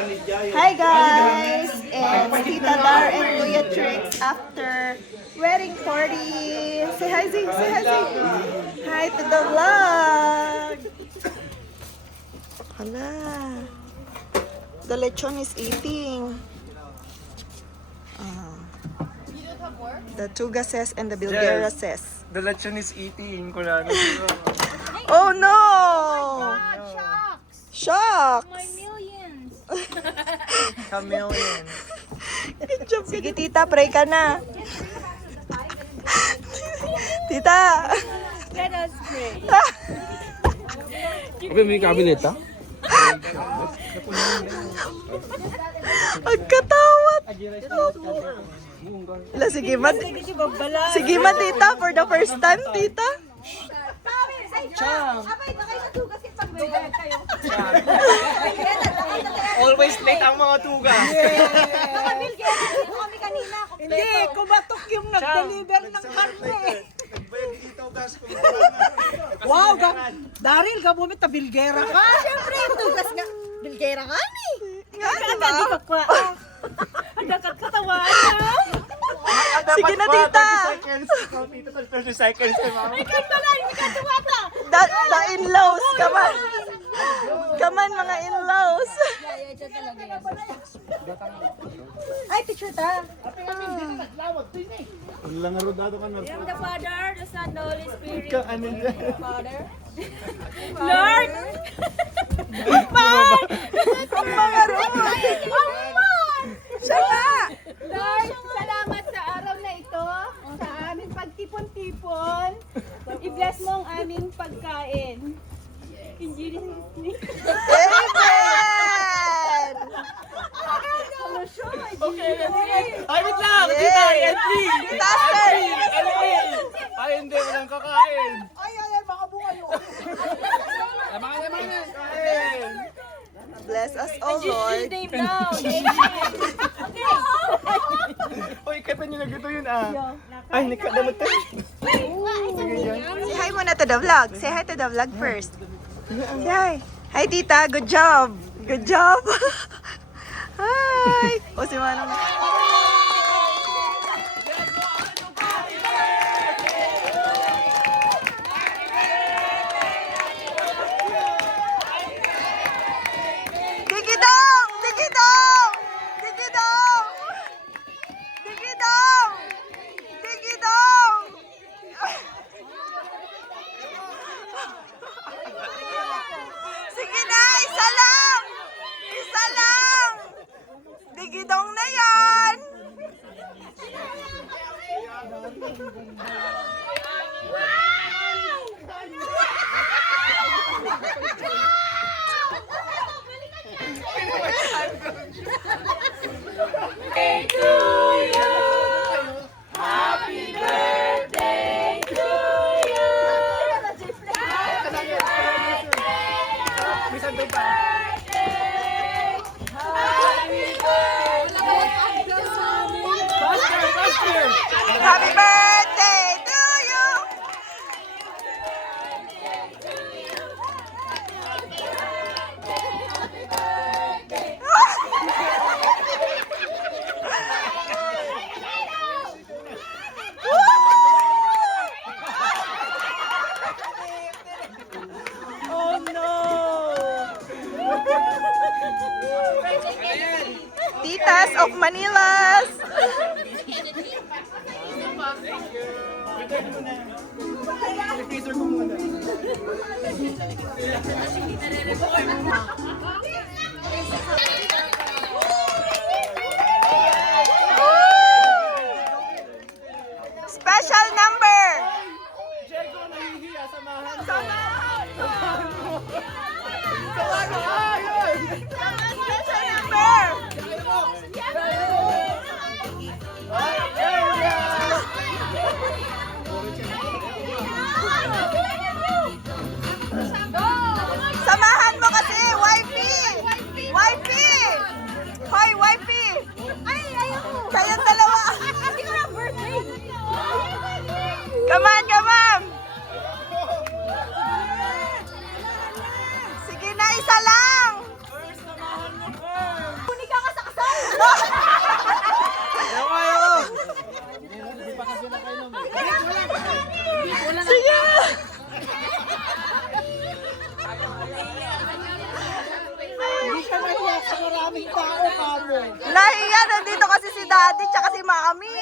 Hi guys! It's Tita Dar and Kuya Trix after wedding party. Say hi, Zing! Say hi, Zing! Hi to the vlog! Hala! The lechon is eating. The Tuga says and the Bilgera says. The lechon is eating. Kulano. Oh no! Shucks! Shocks! My millions! Chameleon. Good job. Sige tita, pray ka na. Tita! Let us pray. Okay, may kabinet ha? Ang katawat! Sige man. Sige man tita, for the first time tita. Always late ang mga tuga. Hindi, kumatok yung nag-deliver ng karne. Wow, Daryl, gabumit na bilgera ka. Siyempre, tugas nga. Bilgera ka ni. Agad katawaan na. Sige na tita. 30 seconds. Ikaw pala, hindi ka tuwata. The in-laws, come on. Come on mga in-laws. Ay, teacher ta. Lang rodado ka na. I'm the Father, the Son, the Holy Spirit. Ano dyan? Father. Lord! Ang mga roon. Siya Lord, salamat sa araw na ito, sa aming pagtipon-tipon. I-bless mo ang aming pagkain. In Jesus' name. Amen! Ay, wait lang! Tita, entry! Taster! Ay, hindi. Walang kakain. Ay, baka bunga yun. Kain! Bless us, O Lord. Name now. Uy, kata nyo na gito yun ah. Ay, nakadamot tayo. Sige yan. Say hi muna to the vlog. Say hi to the vlog first. Say hi. Hi tita, good job. Good job. Hi. O si Manong. Digidong! Digidong! Digidong! Digidong! Digidong! Sige na, isa lang! Isa lang! Digidong na yan! Happy birthday to you! Oh no! Titas of Manilas! Teaser ko muna. Special number! Diego, nahihiya. Samahan mo. Special number! Samahan mo kasi, wifey! Sige! Hindi siya nahiya sa maraming tao kamo. Nahiya, nandito kasi si Daddy tsaka si Mami.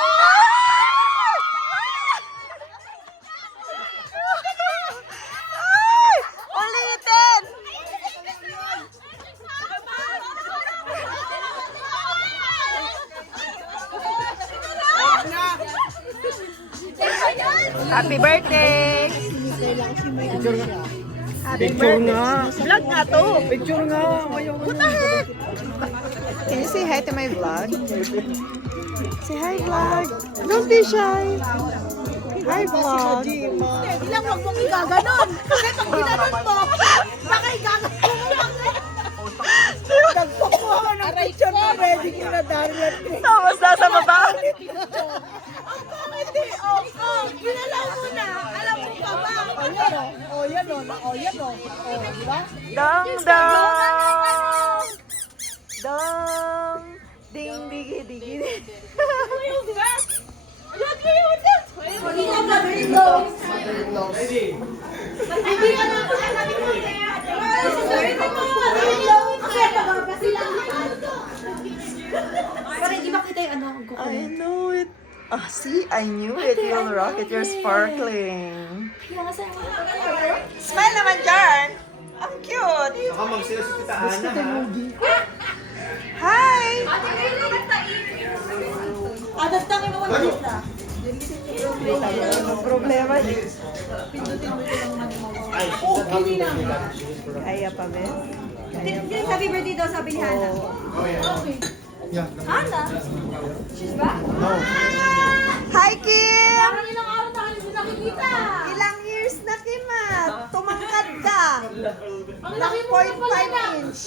Ay! Ulitin! Happy birthday! Picture nga. Vlog nga to. Picture nga. Ayaw What the heck? Can you say hi to my vlog? Say hi, vlog. Don't be shy. Hi, vlog. Hindi lang huwag mong igaganon. Kasi pag ginanon mo, baka igaganon mo lang. Nagpakuha ko ng picture na ready ko na Darian. Tapos nasa baba. Hindi, ginalaw mo na. Alam mo pa ba? O yan o. O yan o. O, di ba? Dang, dang. Dang. Ding, digi, digi. I know it. Ah, see, I knew it. You'll rock it. You're sparkling. Smile naman dyan. Ang cute. Baka magsila si Tita Ana, ha? Hi. Adas na kayo naman na. Anong problema? Kaya pa, Ben? Happy birthday daw sabi ni Hana. Hana? She's back? Hi, Kim! Parang ilang araw na kayo nakikita. Ilang years na, Kim, ah? Tumangkad ka. Ang laki mo na pala 1.5 inch.